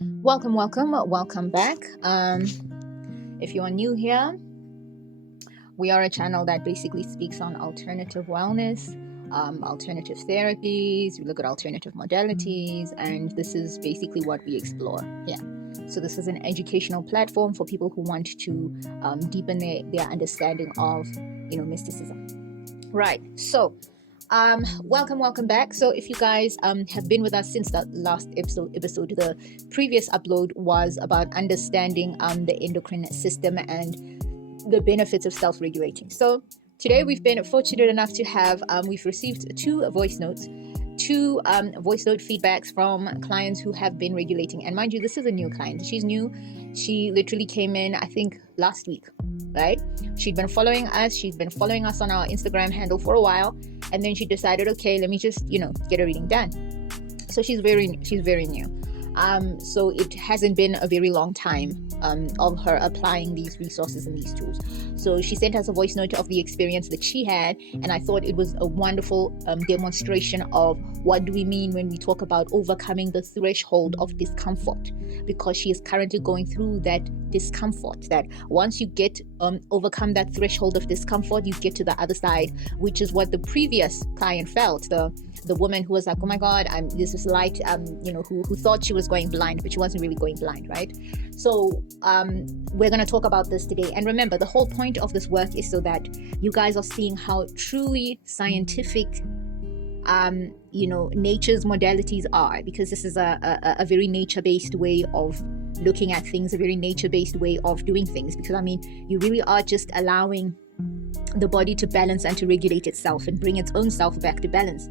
Welcome back. If you are new here, we are a channel that basically speaks on alternative wellness, alternative therapies. We look at alternative modalities, and this is basically what we explore here. So this is an educational platform for people who want to deepen their understanding of, mysticism. Right. So welcome back. So if you guys have been with us since the last episode, the previous upload was about understanding the endocrine system and the benefits of self-regulating. So today we've been fortunate enough to have we've received two voice note feedbacks from clients who have been regulating. And mind you, this is a new client. She's new. She literally came in, I think, last week, right? She'd been following us. She's been following us on our Instagram handle for a while. And then she decided, okay, let me just, get a reading done. So she's very new. So it hasn't been a very long time of her applying these resources and these tools. So she sent us a voice note of the experience that she had, and I thought it was a wonderful demonstration of what do we mean when we talk about overcoming the threshold of discomfort, because she is currently going through that discomfort. That once you get overcome that threshold of discomfort, you get to the other side, which is what the previous client felt. The woman who was like, oh my God, this is light, who thought she was going blind, but she wasn't really going blind, right? So we're going to talk about this today. And remember, the whole point of this work is so that you guys are seeing how truly scientific nature's modalities are, because this is a very nature-based way of looking at things, a very nature-based way of doing things, because you really are just allowing the body to balance and to regulate itself and bring its own self back to balance.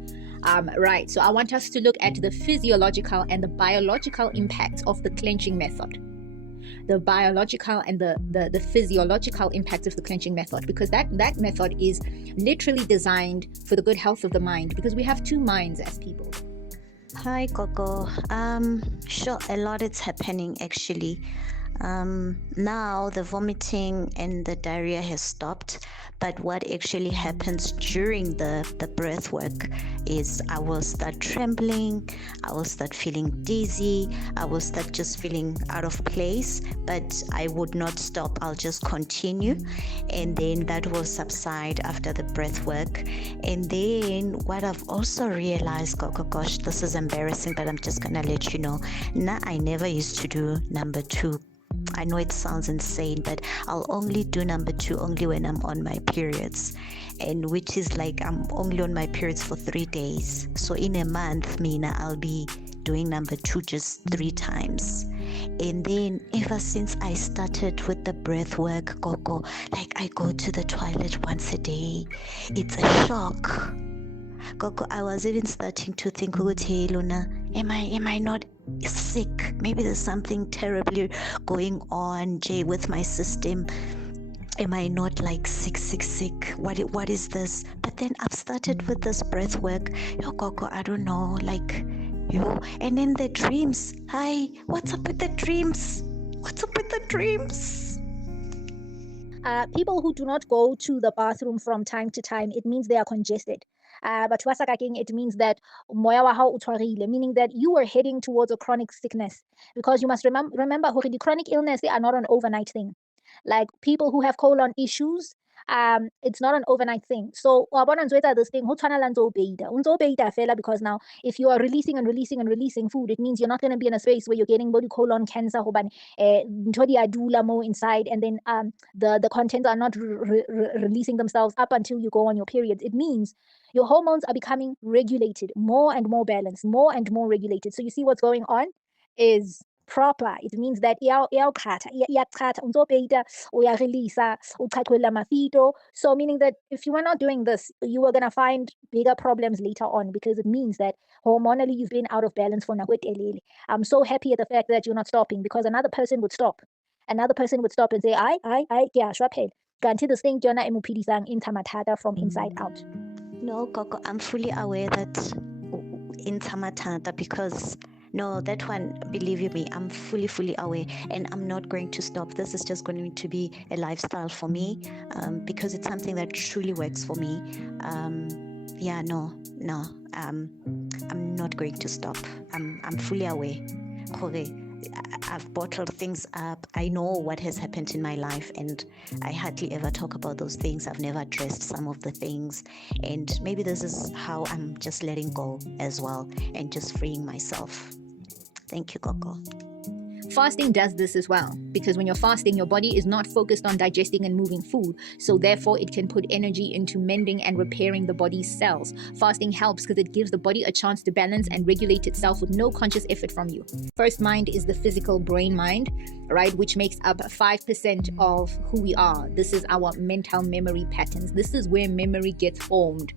Right, so I want us to look at the physiological and the biological impacts of the clenching method. The biological and the physiological impacts of the clenching method, because that method is literally designed for the good health of the mind, because we have two minds as people. Hi, Coco. Sure, a lot is happening actually. Now the vomiting and the diarrhea has stopped, but what actually happens during the breath work is I will start trembling, I will start feeling dizzy, I will start just feeling out of place, but I would not stop. I'll just continue, and then that will subside after the breath work. And then what I've also realized, Coco, gosh, this is embarrassing, but I'm just gonna let you know. Now, I never used to do number 2. I know it sounds insane, but I'll only do number 2 only when I'm on my periods, and which is like I'm only on my periods for 3 days. So in a month, Mina, I'll be doing number 2 just 3 times. And then ever since I started with the breath work, Coco, like I go to the toilet once a day. It's a shock. Coco, I was even starting to think, hey, Luna, am I not sick? Maybe there's something terribly going on, Jay, with my system. Am I not like sick? What is this? But then I've started with this breath work. Yo, Coco, I don't know, like, yo. And then the dreams. Hi, what's up with the dreams? People who do not go to the bathroom from time to time, it means they are congested. But it means that moya wa hao o tshwarehile, meaning that you are heading towards a chronic sickness, because you must remember the chronic illness, they are not an overnight thing. Like people who have colon issues, it's not an overnight thing. So this thing because now if you are releasing food, it means you're not going to be in a space where you're getting body colon cancer inside, and then the contents are not releasing themselves up until you go on your periods. It means your hormones are becoming regulated, more and more balanced, more and more regulated. So you see what's going on is proper. It means that so meaning that if you are not doing this, you are going to find bigger problems later on, because it means that hormonally you've been out of balance for nakwet. I'm so happy at the fact that you're not stopping, because another person would stop and say kanti this thing jona emuphilisang into mathata from inside out. No, Coco, I'm fully aware that in Tamatata, because no, that one, believe you me, I'm fully aware, and I'm not going to stop. This is just going to be a lifestyle for me, because it's something that truly works for me. I'm not going to stop. I'm fully aware. I've bottled things up. I know what has happened in my life, and I hardly ever talk about those things. I've never addressed some of the things, and maybe this is how I'm just letting go as well and just freeing myself. Thank you, Coco. Fasting does this as well, because when you're fasting, your body is not focused on digesting and moving food, so therefore it can put energy into mending and repairing the body's cells. Fasting helps because it gives the body a chance to balance and regulate itself with no conscious effort from you. First mind is the physical brain mind, right, which makes up 5% of who we are. This is our mental memory patterns. This is where memory gets formed.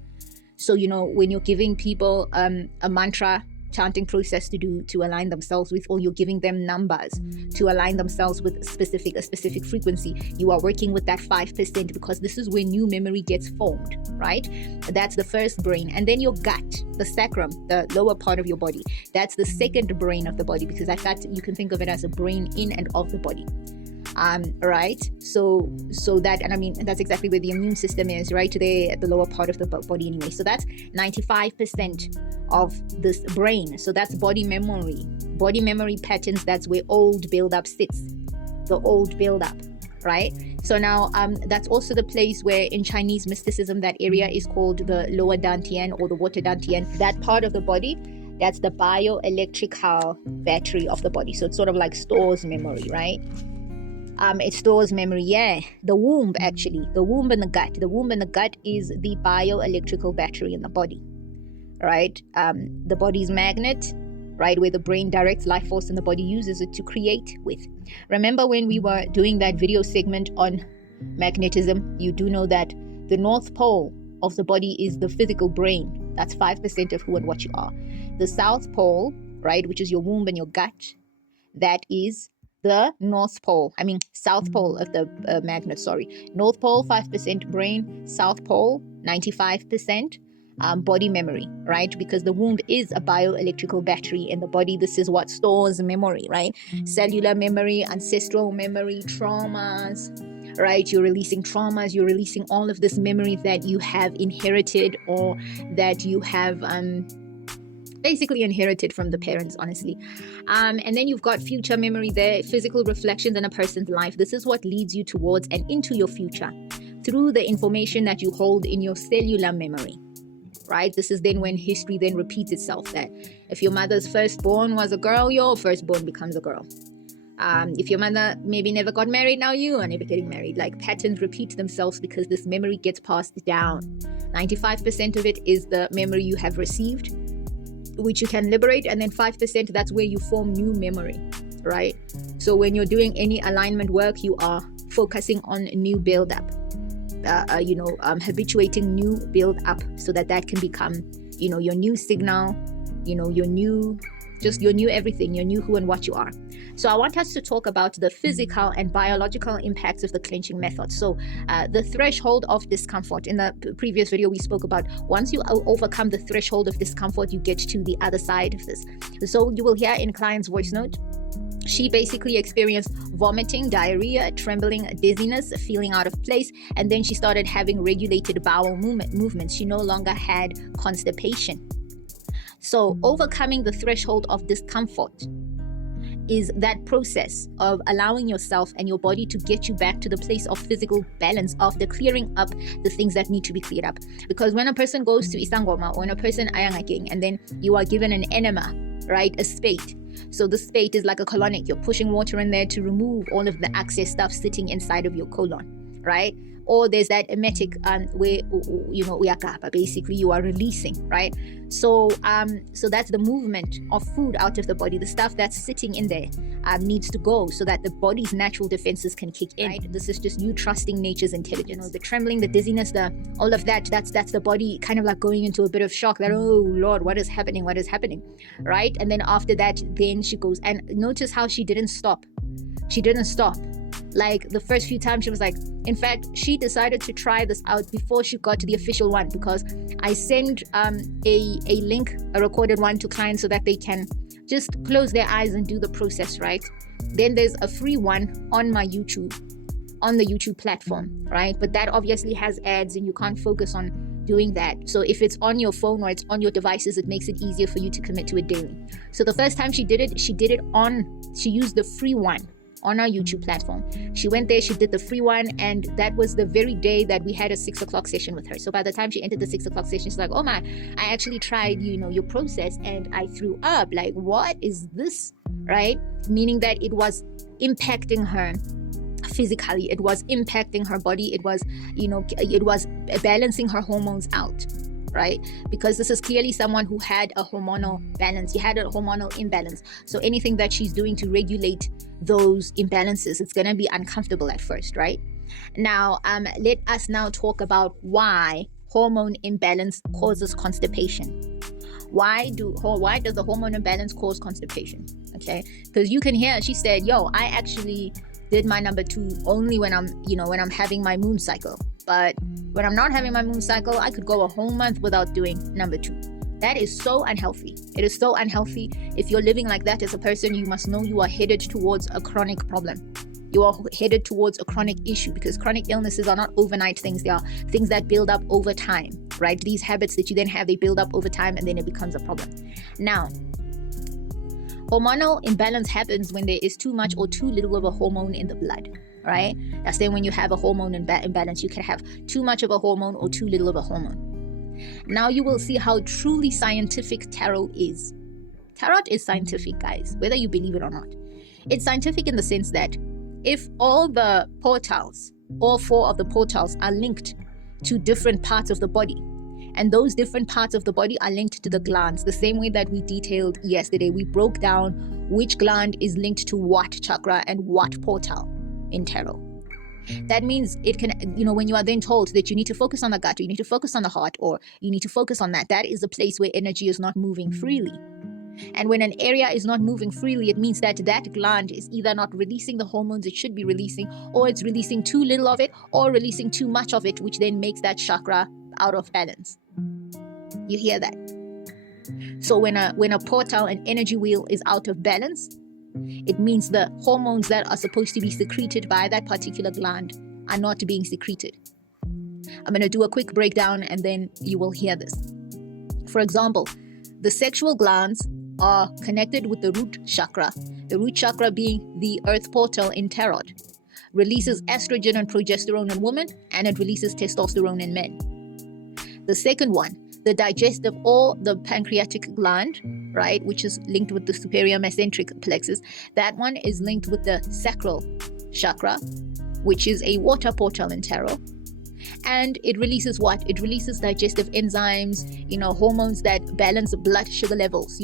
So, when you're giving people a mantra chanting process to do to align themselves with, or you're giving them numbers to align themselves with a specific frequency, you are working with that 5%, because this is where new memory gets formed, right? That's the first brain. And then your gut, the sacrum, the lower part of your body, that's the second brain of the body, because I thought you can think of it as a brain in and of the body. Right, so that, and I mean, that's exactly where the immune system is, right there at the lower part of the body anyway. So that's 95% of this brain. So that's body memory patterns. That's where old buildup sits, the old buildup, right? So now that's also the place where in Chinese mysticism, that area is called the lower dantian or the water dantian. That part of the body, that's the bioelectrical battery of the body. So it sort of like stores memory, right? It stores memory, the womb, actually, the womb and the gut. The womb and the gut is the bioelectrical battery in the body, right? The body's magnet, right, where the brain directs life force and the body uses it to create with. Remember when we were doing that video segment on magnetism, you do know that the north pole of the body is the physical brain. That's 5% of who and what you are. The south pole, right, which is your womb and your gut, that is the south pole of the magnet, North pole, 5% brain, south pole, 95% body memory, right? Because the womb is a bioelectrical battery in the body. This is what stores memory, right? Cellular memory, ancestral memory, traumas, right? You're releasing traumas, you're releasing all of this memory that you have inherited or that you have basically inherited from the parents, honestly. And then you've got future memory there, physical reflections in a person's life. This is what leads you towards and into your future through the information that you hold in your cellular memory, right? This is then when history then repeats itself, that if your mother's firstborn was a girl, your firstborn becomes a girl. If your mother maybe never got married, now you are never getting married. Like, patterns repeat themselves because this memory gets passed down. 95% of it is the memory you have received, which you can liberate, and then 5%, that's where you form new memory, right? So when you're doing any alignment work, you are focusing on new build-up, habituating new build-up, so that can become, your new signal, your new everything, your new who and what you are. So I want us to talk about the physical and biological impacts of the clenching method. So the threshold of discomfort. In the previous video, we spoke about once you overcome the threshold of discomfort, you get to the other side of this. So you will hear in client's voice note, she basically experienced vomiting, diarrhea, trembling, dizziness, feeling out of place, and then she started having regulated bowel movements. She no longer had constipation. So overcoming the threshold of discomfort is that process of allowing yourself and your body to get you back to the place of physical balance after clearing up the things that need to be cleared up. Because when a person goes to Isangoma, or when a person ayangakeng, and then you are given an enema, right, a spate. So the spate is like a colonic. You're pushing water in there to remove all of the excess stuff sitting inside of your colon, right? Or there's that emetic where uyakapa, basically you are releasing, right? So that's the movement of food out of the body. The stuff that's sitting in there needs to go so that the body's natural defenses can kick in, right? This is just you trusting nature's intelligence. The trembling, the dizziness, all of that's the body kind of like going into a bit of shock, that, oh Lord, what is happening, right? And then after that, then she goes, and notice how she didn't stop. Like the first few times she was like, in fact, she decided to try this out before she got to the official one, because I send a link, a recorded one, to clients so that they can just close their eyes and do the process, right? Then there's a free one on my YouTube, on the YouTube platform, right? But that obviously has ads and you can't focus on doing that. So if it's on your phone or it's on your devices, it makes it easier for you to commit to it daily. So the first time she did it, she used the free one on our YouTube platform. She went there, she did the free one, and that was the very day that we had a 6 o'clock session with her. So by the time she entered the 6 o'clock session, she's like, oh my, I actually tried, your process and I threw up. Like, what is this? Right? Meaning that it was impacting her physically, it was impacting her body, it was balancing her hormones out, right? Because this is clearly someone who had a hormonal balance. She had a hormonal imbalance. So anything that she's doing to regulate those imbalances, it's going to be uncomfortable at first, right? Now, let us now talk about why hormone imbalance causes constipation. Why does the hormone imbalance cause constipation? Okay, because you can hear she said, I actually did my number 2 only when I'm having my moon cycle. But when I'm not having my moon cycle, I could go a whole month without doing number 2. That is so unhealthy. It is so unhealthy. If you're living like that as a person, you must know you are headed towards a chronic problem. You are headed towards a chronic issue, because chronic illnesses are not overnight things. They are things that build up over time, right? These habits that you then have, they build up over time and then it becomes a problem. Now, hormonal imbalance happens when there is too much or too little of a hormone in the blood, right? That's then when you have a hormone imbalance. You can have too much of a hormone or too little of a hormone. Now you will see how truly scientific tarot is. Tarot is scientific, guys, whether you believe it or not. It's scientific in the sense that if all the portals, all 4 of the portals are linked to different parts of the body, and those different parts of the body are linked to the glands, the same way that we detailed yesterday. We broke down which gland is linked to what chakra and what portal in tarot. That means it can, when you are then told that you need to focus on the gut, or you need to focus on the heart, or you need to focus on that is a place where energy is not moving freely. And when an area is not moving freely, it means that gland is either not releasing the hormones it should be releasing, or it's releasing too little of it, or releasing too much of it, which then makes that chakra out of balance. You hear that? So when a portal, an energy wheel, is out of balance, it means the hormones that are supposed to be secreted by that particular gland are not being secreted. I'm going to do a quick breakdown and then you will hear this. For example, the sexual glands are connected with the root chakra. The root chakra, being the earth portal in tarot, releases estrogen and progesterone in women, and it releases testosterone in men. The second one, the digestive or the pancreatic gland, right, which is linked with the superior mesenteric plexus, that one is linked with the sacral chakra, which is a water portal in tarot. And it releases what? It releases digestive enzymes, hormones that balance blood sugar levels,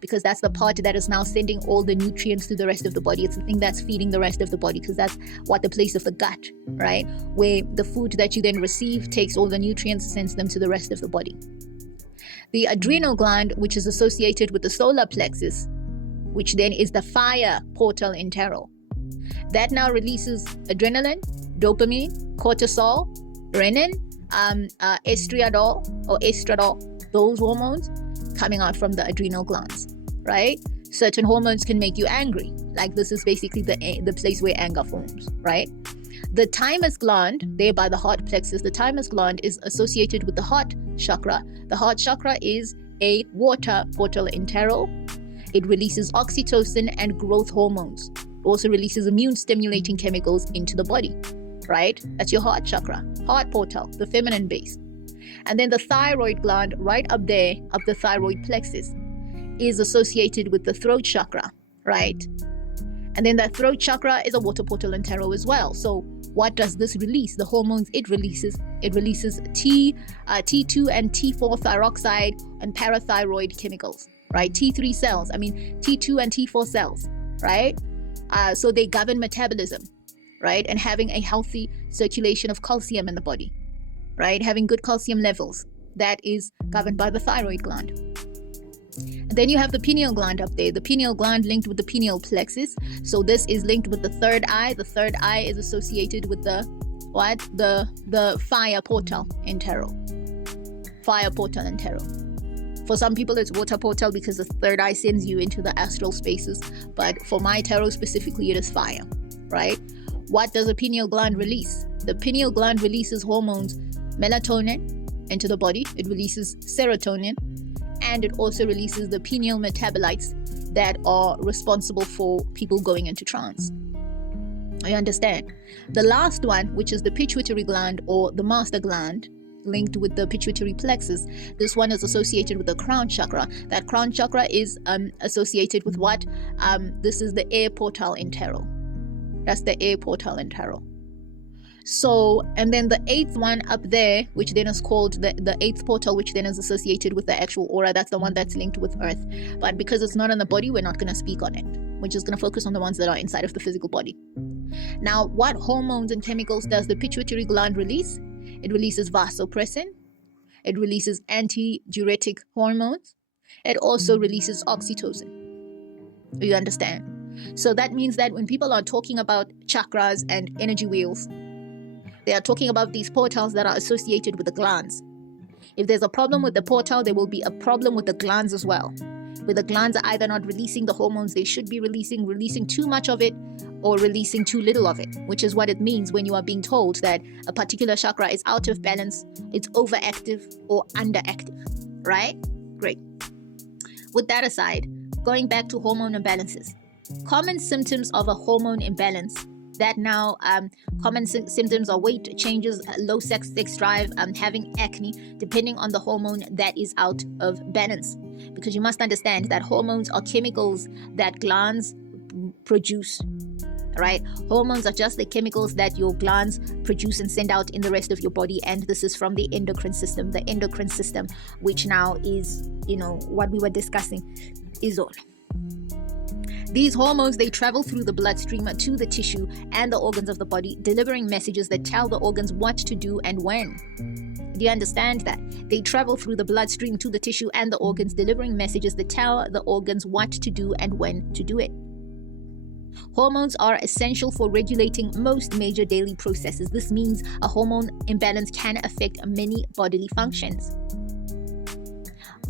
because that's the part that is now sending all the nutrients to the rest of the body. It's the thing that's feeding the rest of the body, because that's what the place of the gut, right? Where the food that you then receive takes all the nutrients, sends them to the rest of the body. The adrenal gland, which is associated with the solar plexus, which then is the fire portal in tarot, that now releases adrenaline, dopamine, cortisol, renin, estriadol or estradiol, those hormones coming out from the adrenal glands, right? Certain hormones can make you angry. Like this is basically the place where anger forms, right? The thymus gland, there by the heart plexus, the thymus gland is associated with the heart chakra. The heart chakra is a water portal in tarot. It releases oxytocin and growth hormones. It also releases immune stimulating chemicals into the body, right? That's your heart chakra, heart portal, the feminine base. And then the thyroid gland right up there, up the thyroid plexus, is associated with the throat chakra, right? And then that throat chakra is a water portal in tarot as well. So what does this release? The hormones it releases T2 and T4 thyroxide and parathyroid chemicals, right? T3 cells, T2 and T4 cells, right? So they govern metabolism, right? And having a healthy circulation of calcium in the body, right? Having good calcium levels, that is governed by the thyroid gland. And then you have the pineal gland up there. The pineal gland linked with the pineal plexus. So this is linked with the third eye. The third eye is associated with the fire portal in tarot. Fire portal in tarot. For some people it's water portal because the third eye sends you into the astral spaces. But for my tarot specifically, it is fire, right? What does the pineal gland release? The pineal gland releases hormones melatonin, into the body. It releases serotonin, and it also releases the pineal metabolites that are responsible for people going into trance. You understand? The last one, which is the pituitary gland or the master gland, linked with the pituitary plexus. This one is associated with the crown chakra. That crown chakra is associated with what? This is the air portal in tarot. That's the air portal in tarot. So, and then the eighth one up there, which then is called the eighth portal, which then is associated with the actual aura. That's the one that's linked with earth. But because it's not in the body, we're not going to speak on it. We're just going to focus on the ones that are inside of the physical body. Now, what hormones and chemicals does the pituitary gland release? It releases vasopressin. It releases antidiuretic hormones. It also releases oxytocin. You understand? So that means that when people are talking about chakras and energy wheels, they are talking about these portals that are associated with the glands. If there's a problem with the portal, there will be a problem with the glands as well. Where the glands are either not releasing the hormones they should be releasing too much of it, or releasing too little of it, which is what it means when you are being told that a particular chakra is out of balance, it's overactive or underactive, right? Great. With that aside, going back to hormone imbalances. Common symptoms of a hormone imbalance that now common symptoms are weight changes, low sex drive, having acne, depending on the hormone that is out of balance. Because you must understand that hormones are chemicals that glands produce, right? Hormones are just the chemicals that your glands produce and send out in the rest of your body, and this is from the endocrine system. The endocrine system, which now is, what we were discussing, is on. These hormones, they travel through the bloodstream to the tissue and the organs of the body, delivering messages that tell the organs what to do and when. Do you understand that? They travel through the bloodstream to the tissue and the organs, delivering messages that tell the organs what to do and when to do it. Hormones are essential for regulating most major daily processes. This means a hormone imbalance can affect many bodily functions.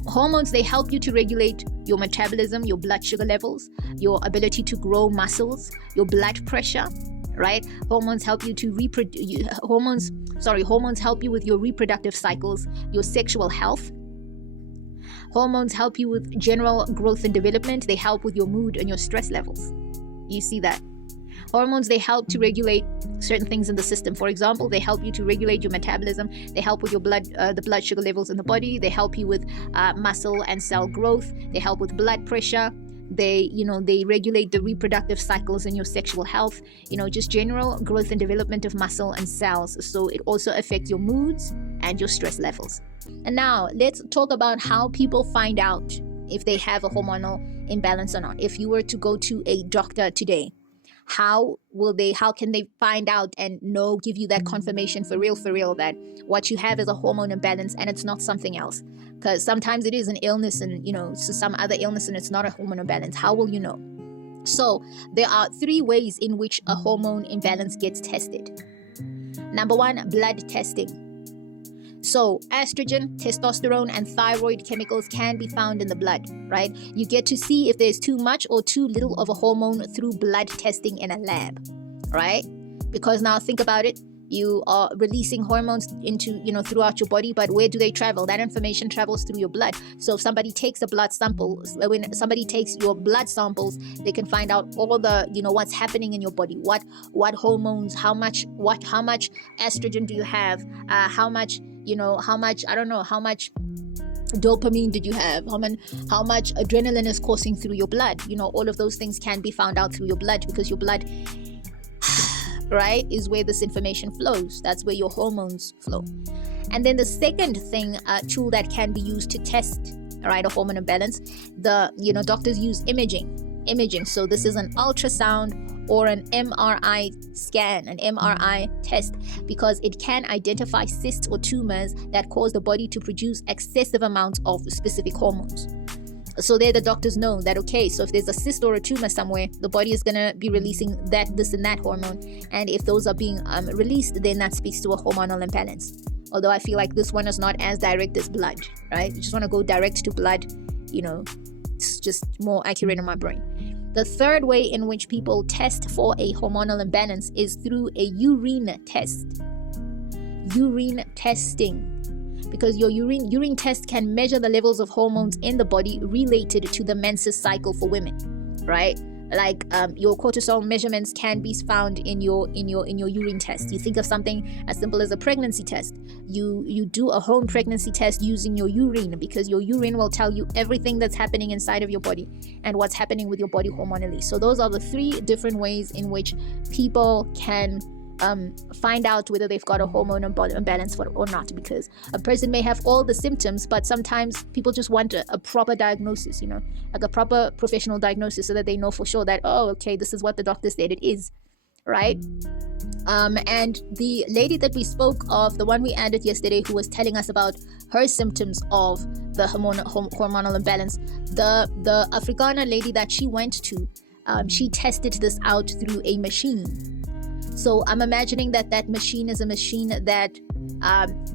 Hormones, they help you to regulate your metabolism, your blood sugar levels, your ability to grow muscles, your blood pressure, right? Hormones help you to hormones help you with your reproductive cycles, your sexual health. Hormones help you with general growth and development. They help with your mood and your stress levels. You see that? Hormones, they help to regulate certain things in the system. For example, they help you to regulate your metabolism. They help with your the blood sugar levels in the body. They help you with muscle and cell growth. They help with blood pressure. They regulate the reproductive cycles and your sexual health. Just general growth and development of muscle and cells. So it also affects your moods and your stress levels. And now let's talk about how people find out if they have a hormonal imbalance or not. If you were to go to a doctor today, how can they find out and give you that confirmation for real that what you have is a hormone imbalance and it's not something else? Because sometimes it is an illness and some other illness and it's not a hormone imbalance. How will you know? So there are 3 ways in which a hormone imbalance gets tested. Number 1, blood testing. So estrogen, testosterone, and thyroid chemicals can be found in the blood, right? You get to see if there's too much or too little of a hormone through blood testing in a lab, right? Because now think about it. You are releasing hormones into, throughout your body, but where do they travel? That information travels through your blood. So if somebody takes a blood sample, when somebody takes your blood samples, they can find out all the, what's happening in your body. What hormones, how much estrogen do you have? How much dopamine did you have? How much adrenaline is coursing through your blood? All of those things can be found out through your blood, because your blood, right, is where this information flows. That's where your hormones flow. And then the second tool that can be used to test, right, a hormone imbalance, doctors use imaging. So this is an ultrasound or an MRI scan, an MRI test, because it can identify cysts or tumors that cause the body to produce excessive amounts of specific hormones. So there the doctors know that, okay, so if there's a cyst or a tumor somewhere, the body is going to be releasing this and that hormone. And if those are being released, then that speaks to a hormonal imbalance. Although I feel like this one is not as direct as blood, right? You just want to go direct to blood, it's just more accurate in my brain. The third way in which people test for a hormonal imbalance is through a urine test. Urine testing. test, because your urine test can measure the levels of hormones in the body related to the menses cycle for women, right? Like your cortisol measurements can be found in your urine test. You think of something as simple as a pregnancy test. You do a home pregnancy test using your urine, because your urine will tell you everything that's happening inside of your body and what's happening with your body hormonally. So those are the 3 different ways in which people can find out whether they've got a hormone imbalance or not, because a person may have all the symptoms, but sometimes people just want a proper diagnosis, like a proper professional diagnosis, so that they know for sure that, oh, okay, this is what the doctor said it is, right? And the lady that we spoke of, the one we added yesterday, who was telling us about her symptoms of the hormonal imbalance, the Afrikaner lady that she went to, she tested this out through a machine. So I'm imagining that machine is a machine that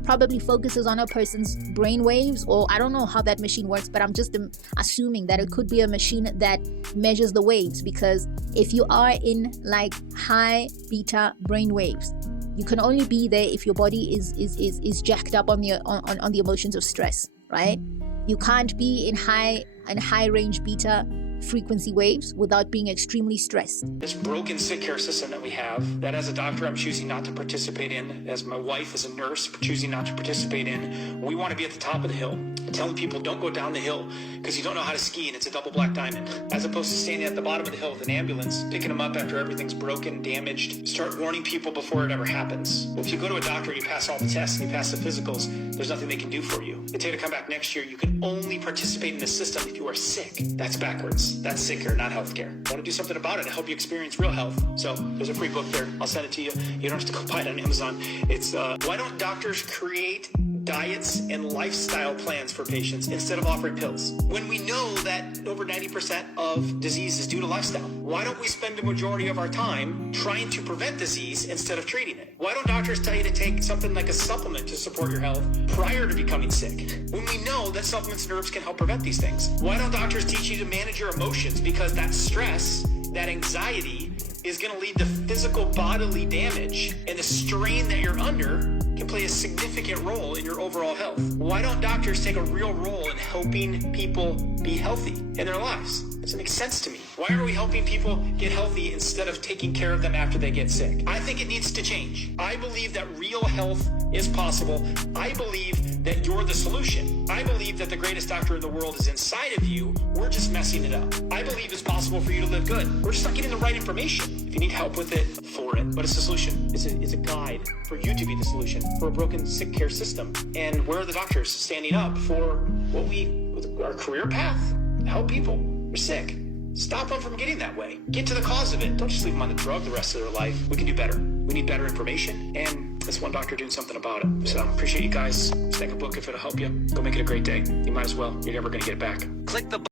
probably focuses on a person's brain waves, or I don't know how that machine works, but I'm just assuming that it could be a machine that measures the waves, because if you are in like high beta brain waves, you can only be there if your body is jacked up on the emotions of stress, right? You can't be in high range beta frequency waves without being extremely stressed. This broken sick care system that we have, that as a doctor I'm choosing not to participate in, as my wife as a nurse choosing not to participate in. We want to be at the top of the hill, telling people don't go down the hill because you don't know how to ski and it's a double black diamond, as opposed to standing at the bottom of the hill with an ambulance, picking them up after everything's broken, damaged. Start warning people before it ever happens. If you go to a doctor and you pass all the tests and you pass the physicals, there's nothing they can do for you. They tell you to come back next year. You can only participate in the system if you are sick. That's backwards. That's sick care, not healthcare. Want to do something about it to help you experience real health. So there's a free book there. I'll send it to you. You don't have to go buy it on Amazon. It's Why Don't Doctors Create Diets and Lifestyle Plans for Patients Instead of Offering Pills? When we know that over 90% of disease is due to lifestyle, why don't we spend the majority of our time trying to prevent disease instead of treating it? Why don't doctors tell you to take something like a supplement to support your health prior to becoming sick, when we know that supplements and herbs can help prevent these things? Why don't doctors teach you to manage your emotions? Because that stress, that anxiety is going to lead to physical bodily damage, and the strain that you're under can play a significant role in your overall health. Why don't doctors take a real role in helping people be healthy in their lives? Doesn't make sense to me. Why are we helping people get healthy instead of taking care of them after they get sick? I think it needs to change. I believe that real health is possible. I believe that you're the solution. I believe that the greatest doctor in the world is inside of you. We're just messing it up. I believe it's possible for you to live good. We're just not getting the right information. If you need help with it, for it. But it's a solution. It's a guide for you to be the solution for a broken sick care system. And where are the doctors standing up for our career path? Help people. They're sick. Stop them from getting that way. Get to the cause of it. Don't just leave them on the drug the rest of their life. We can do better. We need better information, and this one doctor doing something about it. So appreciate you guys. Snag a book if it'll help you. Go make it a great day. You might as well. You're never going to get it back. Click the